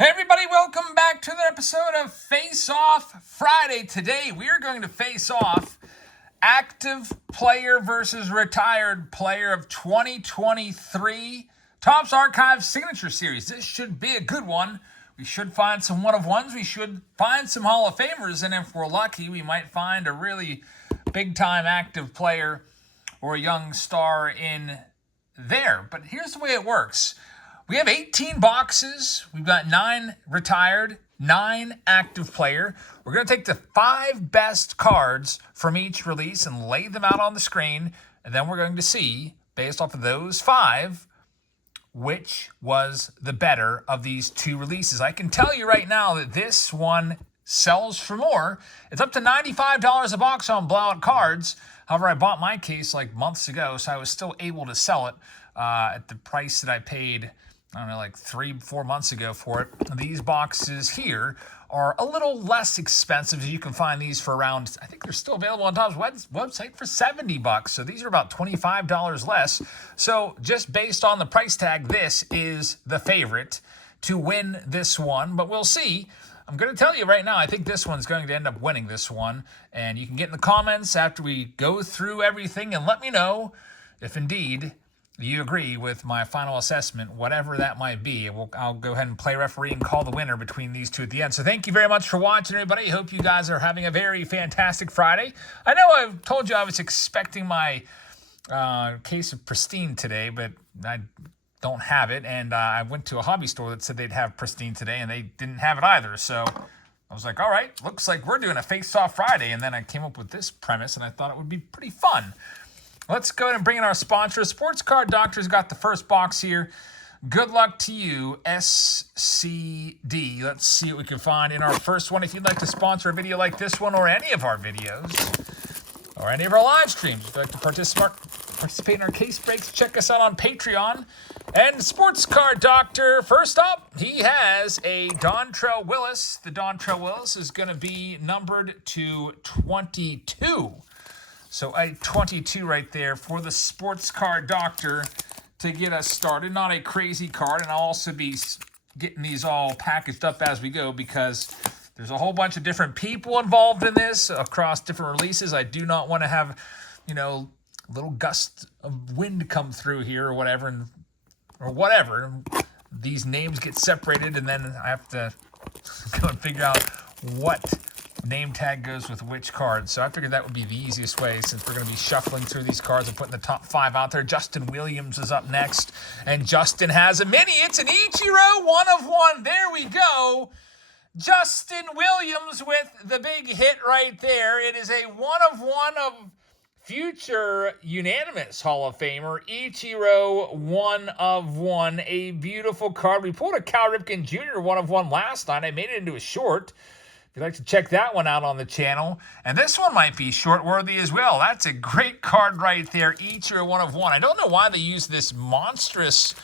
Hey everybody, welcome back to the episode of Face Off Friday. Today we are going to face off active player versus retired player of 2023 Topps Archive Signature Series. This should be a good one. We should find some one-of-ones. We should find some Hall of Famers, and if we're lucky, we might find a really big-time active player or a young star in there. But here's the way it works. We have 18 boxes. We've got 9 retired, 9 active player. We're going to take the 5 best cards from each release and lay them out on the screen. And then we're going to see, based off of those 5, which was the better of these 2 releases. I can tell you right now that this one sells for more. It's up to $95 a box on Blowout Cards. However, I bought my case like months ago, so I was still able to sell it at the price that I paid, I don't know, like 3-4 months ago for it. These boxes here are a little less expensive. You can find these for around, I think they're still available on Topps website for $70. So these are about $25 less. So just based on the price tag, this is the favorite to win this one. But we'll see. I'm going to tell you right now, I think this one's going to end up winning this one. And you can get in the comments after we go through everything and let me know if indeed you agree with my final assessment, whatever that might be. I'll go ahead and play referee and call the winner between these two at the end. So thank you very much for watching, everybody. Hope you guys are having a very fantastic Friday. I know I've told you I was expecting my case of Pristine today, but I don't have it. And I went to a hobby store that said they'd have Pristine today, and they didn't have it either. So I was like, all right, looks like we're doing a Face-Off Friday. And then I came up with this premise, and I thought it would be pretty fun. Let's go ahead and bring in our sponsor. Sports Card Doctor's got the first box here. Good luck to you, SCD. Let's see what we can find in our first one. If you'd like to sponsor a video like this one or any of our videos or any of our live streams, if you'd like to participate in our case breaks, check us out on Patreon. And Sports Card Doctor, first up, he has a Dontrell Willis. The Dontrell Willis is going to be numbered to 22. So a 22 right there for the Sports Card Doctor to get us started. Not a crazy card, and I'll also be getting these all packaged up as we go because there's a whole bunch of different people involved in this across different releases. I do not want to have, a little gust of wind come through here or whatever, These names get separated, and then I have to go and figure out what name tag goes with which card. So I figured that would be the easiest way since we're going to be shuffling through these cards and putting the top 5 out there. Justin Williams is up next, and Justin has a mini. It's an Ichiro 1-of-1. There we go. Justin Williams with the big hit right there. It is a 1-of-1 of future unanimous Hall of Famer, Ichiro 1-of-1. A beautiful card. We pulled a Cal Ripken Jr. 1-of-1 last night. I made it into a short. If you'd like to check that one out on the channel. And this one might be short worthy as well. That's a great card right there. Ichiro 1-of-1. I don't know why they use this monstrous,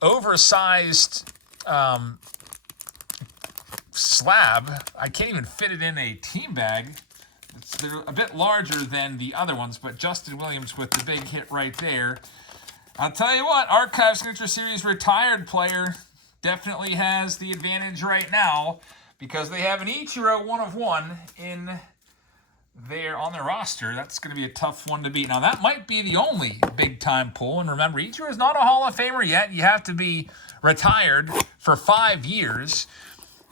oversized slab. I can't even fit it in a team bag. They're a bit larger than the other ones, but Justin Williams with the big hit right there. I'll tell you what, Archive Signature Series retired player definitely has the advantage right now, because they have an Ichiro 1-of-1 in there on their roster. That's going to be a tough one to beat. Now, that might be the only big-time pull. And remember, Ichiro is not a Hall of Famer yet. You have to be retired for 5 years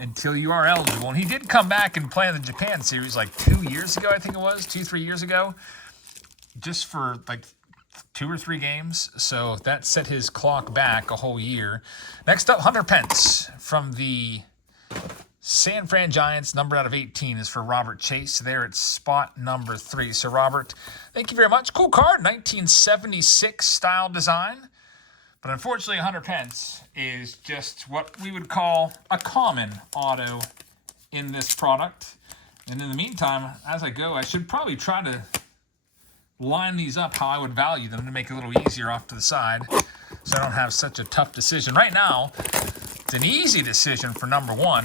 until you are eligible. And he did come back and play in the Japan series like 2 years ago, I think it was, 2-3 years ago, just for like 2 or 3 games. So that set his clock back a whole year. Next up, Hunter Pence from the San Fran Giants, number out of 18 is for Robert Chase. There it's spot number 3. So, Robert, thank you very much. Cool card, 1976 style design. But unfortunately, Hunter Pence is just what we would call a common auto in this product. And in the meantime, as I go, I should probably try to line these up how I would value them to make it a little easier off to the side so I don't have such a tough decision. Right now, it's an easy decision for number 1.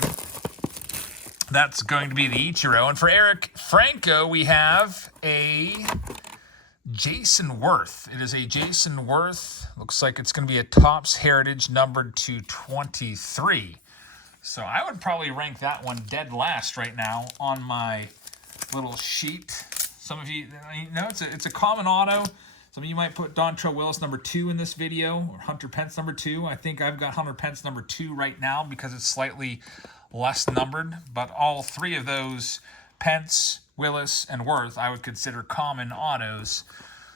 That's going to be the Ichiro. And for Eric Franco, we have a Jason Worth. It is a Jason Worth. Looks like it's going to be a Topps Heritage numbered to 23. So I would probably rank that one dead last right now on my little sheet. Some of you know it's a common auto. Some of you might put Dontrell Willis number 2 in this video, or Hunter Pence number 2. I think I've got Hunter Pence number 2 right now because it's slightly less numbered. But all three of those, Pence, Willis, and Worth, I would consider common autos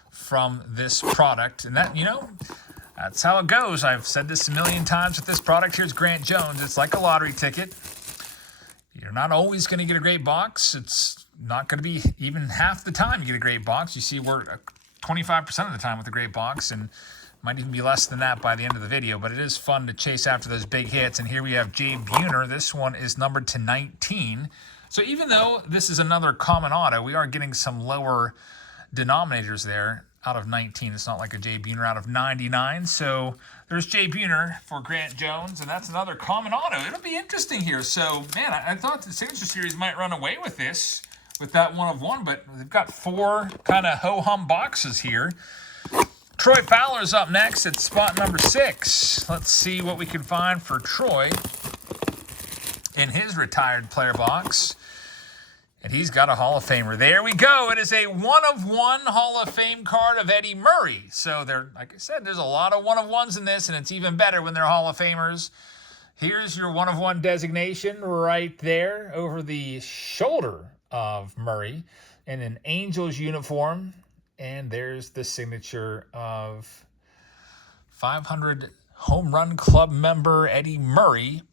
from this product. And that, that's how it goes. I've said this a million times with this product. Here's Grant Jones. It's like a lottery ticket. You're not always going to get a great box. It's not going to be even half the time you get a great box. You see, we're 25% of the time with a great box, and might even be less than that by the end of the video. But it is fun to chase after those big hits. And here we have Jay Buhner. This one is numbered to 19. So even though this is another common auto, we are getting some lower denominators there out of 19. It's not like a Jay Buhner out of 99. So there's Jay Buhner for Grant Jones, and that's another common auto. It'll be interesting here. So, man, I thought the Signature Series might run away with this, with that 1 of 1, but they've got 4 kind of ho-hum boxes here. Troy Fowler's up next at spot number 6. Let's see what we can find for Troy in his retired player box. And he's got a Hall of Famer. There we go. It is a 1 of 1 Hall of Fame card of Eddie Murray. So like I said, there's a lot of 1 of 1s in this, and it's even better when they're Hall of Famers. Here's your 1 of 1 designation right there over the shoulder of Murray in an Angels uniform. And there's the signature of 500 Home Run Club member Eddie Murray.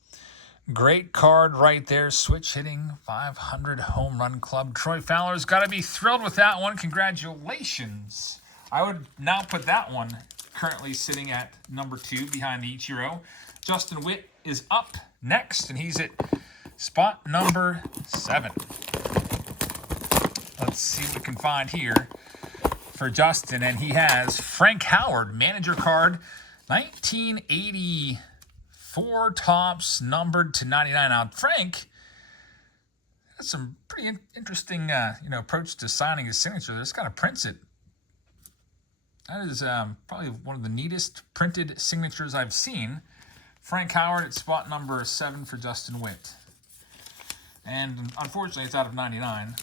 Great card right there. Switch hitting 500 Home Run Club. Troy Fowler's got to be thrilled with that one. Congratulations. I would now put that one currently sitting at number 2 behind the Ichiro. Justin Witt is up next, and he's at spot number 7. Let's see what we can find here for Justin. And he has Frank Howard, manager card, 1984 tops, numbered to 99. Now, Frank has some pretty interesting approach to signing his signature. This kind of prints it. That is probably one of the neatest printed signatures I've seen. Frank Howard at spot number 7 for Justin Witt. And unfortunately, it's out of 99.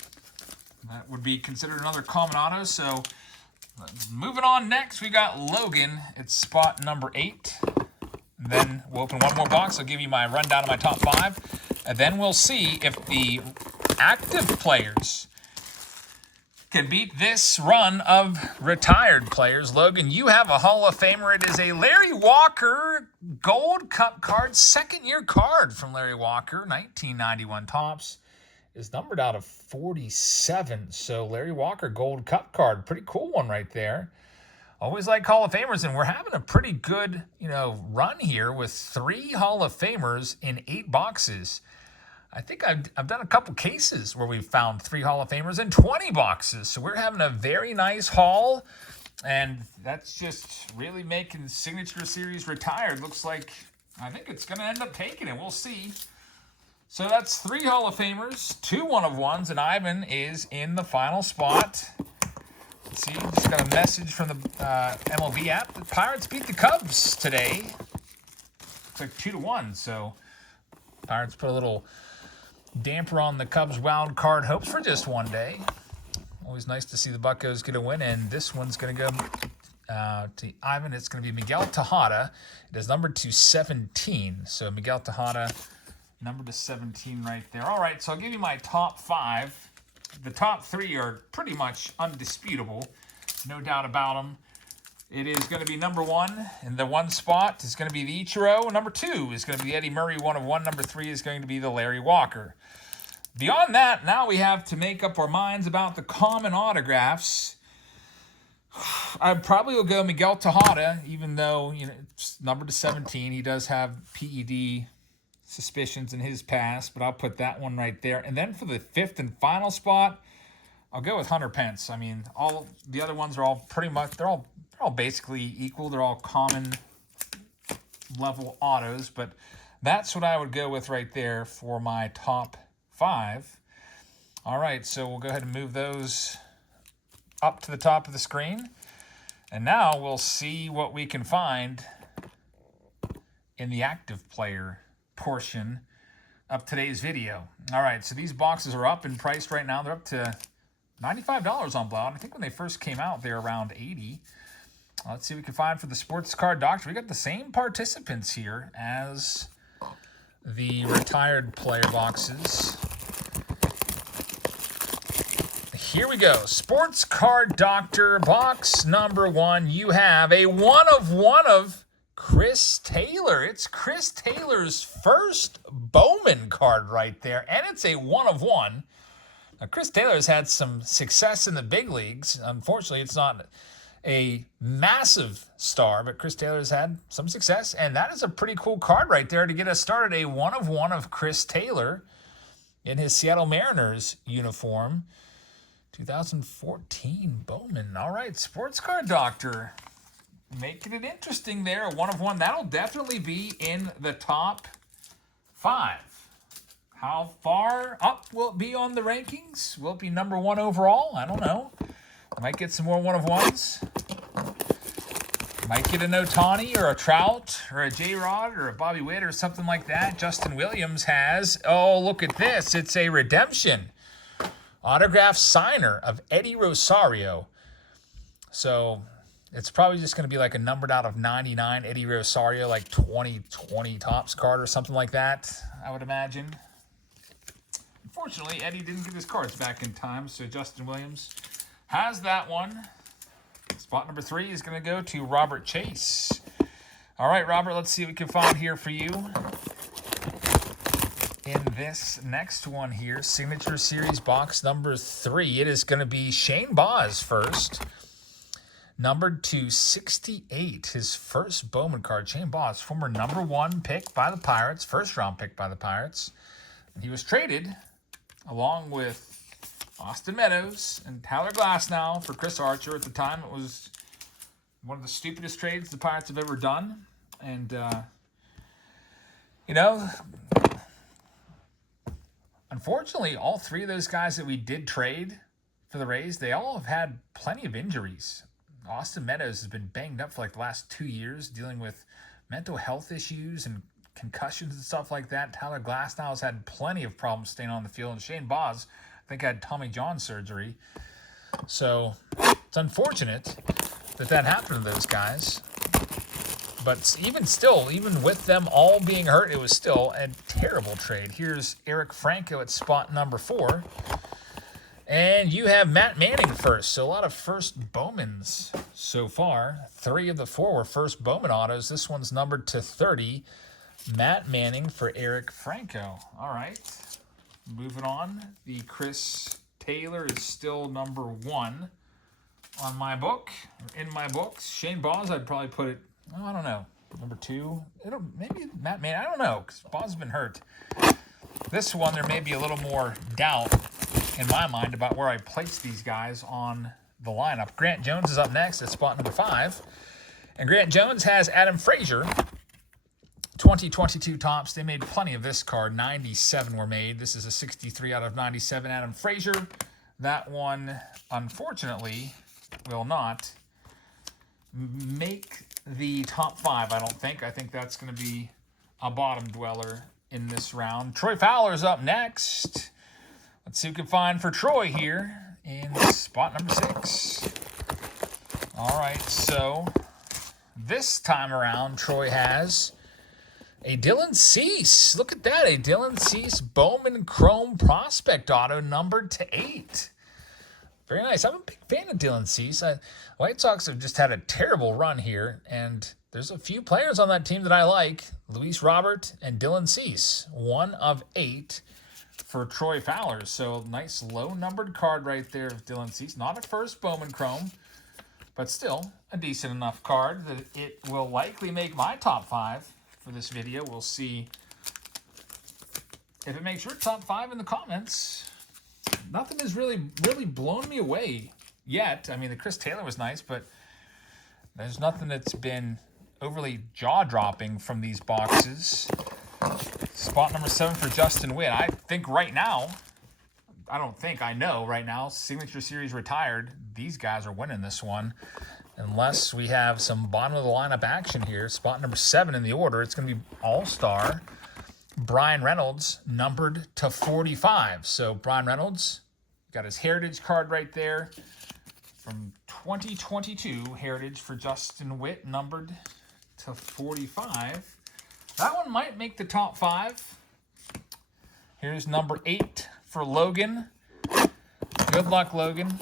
That would be considered another common auto. So moving on next, we got Logan at spot number 8. And then we'll open one more box. I'll give you my rundown of my top 5. And then we'll see if the active players can beat this run of retired players. Logan, you have a Hall of Famer. It is a Larry Walker Gold Cup card, 2nd-year card from Larry Walker, 1991 tops. Is numbered out of 47. So Larry Walker Gold Cup card. Pretty cool one right there. Always like Hall of Famers, and we're having a pretty good, run here with 3 Hall of Famers in 8 boxes. I think I've done a couple cases where we've found 3 Hall of Famers in 20 boxes. So we're having a very nice haul, and that's just really making Signature Series retired. Looks like I think it's going to end up taking it. We'll see. So that's 3 Hall of Famers, 2 1 of 1s, and Ivan is in the final spot. Let's see, just got a message from the MLB app. The Pirates beat the Cubs today. Looks like 2-1, so Pirates put a little damper on the Cubs' wild card hopes for just one day. Always nice to see the Buccos get a win, and this one's going to go to Ivan. It's going to be Miguel Tejada. It is numbered to 17, so Miguel Tejada, number to 17 right there. All right, so I'll give you my top 5. The top 3 are pretty much undisputable. No doubt about them. It is going to be number 1 in the 1 spot. It's going to be the Ichiro. Number 2 is going to be Eddie Murray, 1 of 1. Number 3 is going to be the Larry Walker. Beyond that, now we have to make up our minds about the common autographs. I probably will go Miguel Tejada, even though it's numbered to 17. He does have PED suspicions in his past, but I'll put that one right there. And then for the 5th and final spot, I'll go with Hunter Pence. I mean, all the other ones are all pretty much, they're all basically equal. They're all common level autos, but that's what I would go with right there for my top 5. All right, so we'll go ahead and move those up to the top of the screen. And now we'll see what we can find in the active player portion of today's video. All right, so these boxes are up in price right now. They're up to $95 on Blowout. I think when they first came out, they were around $80. Let's see what we can find for the Sports Card Doctor. We got the same participants here as the retired player boxes. Here we go. Sports Card Doctor, box number 1. You have a 1 of 1 of Chris Taylor. It's Chris Taylor's first Bowman card right there, and it's a 1 of 1. Now, Chris Taylor has had some success in the big leagues. Unfortunately, it's not a massive star, but Chris Taylor has had some success, and that is a pretty cool card right there to get us started. A 1 of 1 of Chris Taylor in his Seattle Mariners uniform. 2014 Bowman. All right, Sports Card Doctor. Making it interesting there. A 1 of 1. That'll definitely be in the top 5. How far up will it be on the rankings? Will it be number 1 overall? I don't know. I might get some more 1 of 1s. Might get an Ohtani or a Trout or a J-Rod or a Bobby Witt or something like that. Justin Williams has, oh, look at this. It's a redemption. Autograph signer of Eddie Rosario. So it's probably just going to be like a numbered out of 99 Eddie Rosario, like 2020 Topps card or something like that, I would imagine. Unfortunately, Eddie didn't get his cards back in time, so Justin Williams has that one. Spot number 3 is going to go to Robert Chase. All right, Robert, let's see what we can find here for you. In this next one here, Signature Series box number 3, it is going to be Shane Baz first. Numbered to 68, his first Bowman card. Shane Baz, former number 1 pick by the Pirates, first round pick by the Pirates. And he was traded along with Austin Meadows and Tyler Glasnow for Chris Archer. At the time, it was one of the stupidest trades the Pirates have ever done. And, unfortunately, all 3 of those guys that we did trade for the Rays, they all have had plenty of injuries. Austin Meadows has been banged up for like the last 2 years, dealing with mental health issues and concussions and stuff like that. Tyler Glasnow has had plenty of problems staying on the field. And Shane Baz, I think, had Tommy John surgery. So it's unfortunate that happened to those guys. But even still, even with them all being hurt, it was still a terrible trade. Here's Eric Franco at spot number 4. And you have Matt Manning first. So a lot of first Bowmans so far. 3 of the 4 were first Bowman autos. This one's numbered to 30. Matt Manning for Eric Franco. All right. Moving on. The Chris Taylor is still number 1 on my book. In my books. Shane Baz, I'd probably put it, I don't know, number 2. Maybe Matt Manning. I don't know, because Baz has been hurt. This one, there may be a little more doubt in my mind about where I place these guys on the lineup. Grant Jones is up next at spot number 5. And Grant Jones has Adam Frazier. 2022 Topps. They made plenty of this card. 97 were made. This is a 63 out of 97. Adam Frazier. That one, unfortunately, will not make the top 5, I don't think. I think that's going to be a bottom dweller in this round. Troy Fowler's up next. Let's see what we can find for Troy here in spot number 6. All right, so this time around, Troy has a Dylan Cease. Look at that, a Dylan Cease Bowman Chrome Prospect Auto numbered to 8. Very nice. I'm a big fan of Dylan Cease. White Sox have just had a terrible run here, and there's a few players on that team that I like. Luis Robert and Dylan Cease, 1 of 8 for Troy Fowler. So nice low-numbered card right there of Dylan Cease. Not a first Bowman Chrome, but still a decent enough card that it will likely make my top 5 for this video. We'll see if it makes your top 5 in the comments. Nothing has really blown me away yet. I mean, the Chris Taylor was nice, but there's nothing that's been overly jaw-dropping from these boxes. Spot number 7 for Justin Witt. I think right now, I know right now, Signature Series retired. These guys are winning this one. Unless we have some bottom of the lineup action here. Spot number 7 in the order. It's going to be All-Star. Brian Reynolds, numbered to 45. So Brian Reynolds got his Heritage card right there from 2022. Heritage for Justin Witt, numbered to 45. That one might make the top 5. Here's number 8 for Logan. Good luck, Logan.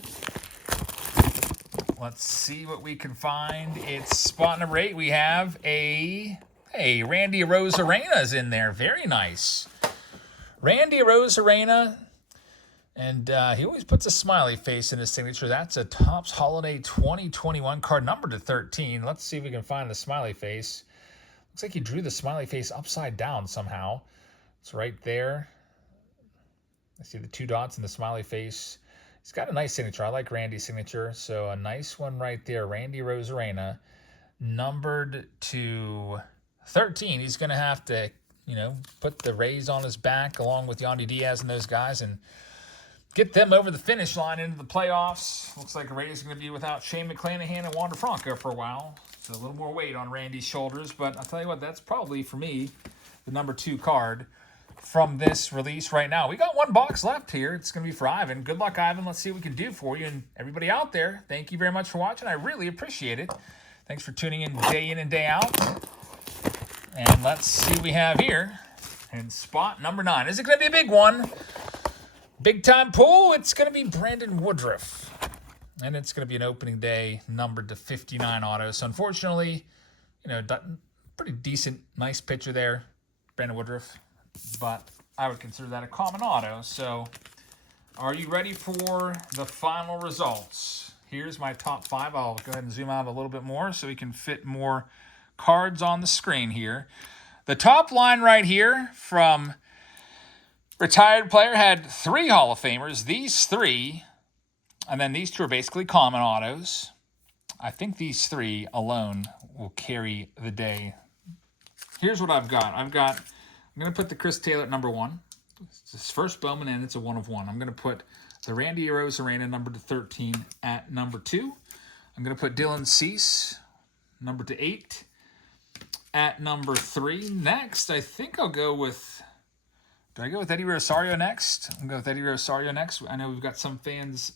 Let's see what we can find. It's spot number 8. We have a Randy Arozarena's in there. Very nice. Randy Arozarena. And he always puts a smiley face in his signature. That's a Topps Holiday 2021 card, numbered to 13. Let's see if we can find the smiley face. Looks like he drew the smiley face upside down somehow. It's right there. I see the 2 dots in the smiley face. He's got a nice signature. I like Randy's signature. So a nice one right there. Randy Arozarena, numbered to 13. He's going to have to, put the Rays on his back along with Yandy Diaz and those guys and get them over the finish line into the playoffs. Looks like the Rays are going to be without Shane McClanahan and Wander Franco for a while. So a little more weight on Randy's shoulders. But I'll tell you what, that's probably, for me, the number 2 card from this release right now. We got 1 box left here. It's going to be for Ivan. Good luck, Ivan. Let's see what we can do for you. And everybody out there, thank you very much for watching. I really appreciate it. Thanks for tuning in and day out. And let's see what we have here. And spot number 9. Is it going to be a big one? Big time pull. It's going to be Brandon Woodruff. And it's going to be an opening day numbered to 59 auto. So unfortunately, pretty decent, nice picture there, Brandon Woodruff. But I would consider that a common auto. So are you ready for the final results? Here's my top 5. I'll go ahead and zoom out a little bit more so we can fit more cards on the screen here. The top line right here from Retired Player had 3 Hall of Famers. These 3, and then these 2 are basically common autos. I think these 3 alone will carry the day. Here's what I've got. I'm going to put the Chris Taylor at number 1. It's his first Bowman, and it's a 1 of 1. I'm going to put the Randy Arozarena, numbered to 13, at number 2. I'm going to put Dylan Cease, numbered to 8, at number 3. Next, I think I'll go with... Do I go with Eddie Rosario next? I'm going to go with Eddie Rosario next. I know we've got some fans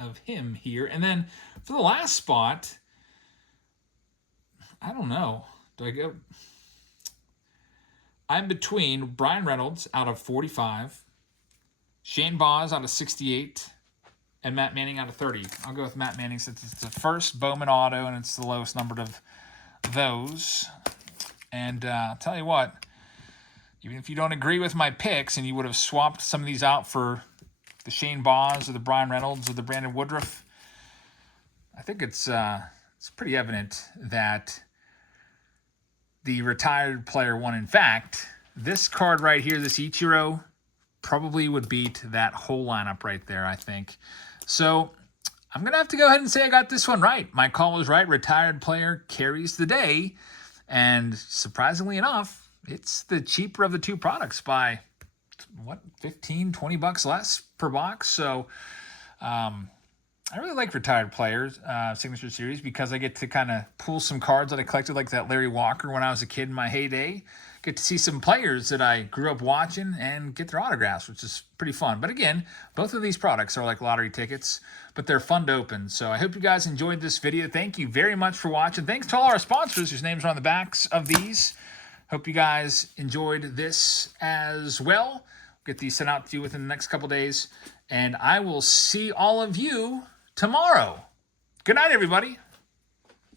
of him here. And then for the last spot, I don't know. Do I go... I'm between Brian Reynolds out of 45, Shane Baz out of 68, and Matt Manning out of 30. I'll go with Matt Manning since it's the first Bowman auto and it's the lowest numbered of those. And I'll tell you what, even if you don't agree with my picks and you would have swapped some of these out for the Shane Baz or the Brian Reynolds or the Brandon Woodruff, I think it's pretty evident that the Retired Player won. In fact, this card right here, this Ichiro, probably would beat that whole lineup right there, I think. So I'm going to have to go ahead and say I got this one right. My call was right. Retired Player carries the day. And surprisingly enough, it's the cheaper of the 2 products by, 15, 20 bucks less per box. So I really like Retired Players Signature Series because I get to kind of pull some cards that I collected, like that Larry Walker when I was a kid in my heyday. Get to see some players that I grew up watching and get their autographs, which is pretty fun. But again, both of these products are like lottery tickets, but they're fun to open. So I hope you guys enjoyed this video. Thank you very much for watching. Thanks to all our sponsors whose names are on the backs of these. Hope you guys enjoyed this as well. Get these sent out to you within the next couple days. And I will see all of you tomorrow. Good night, everybody.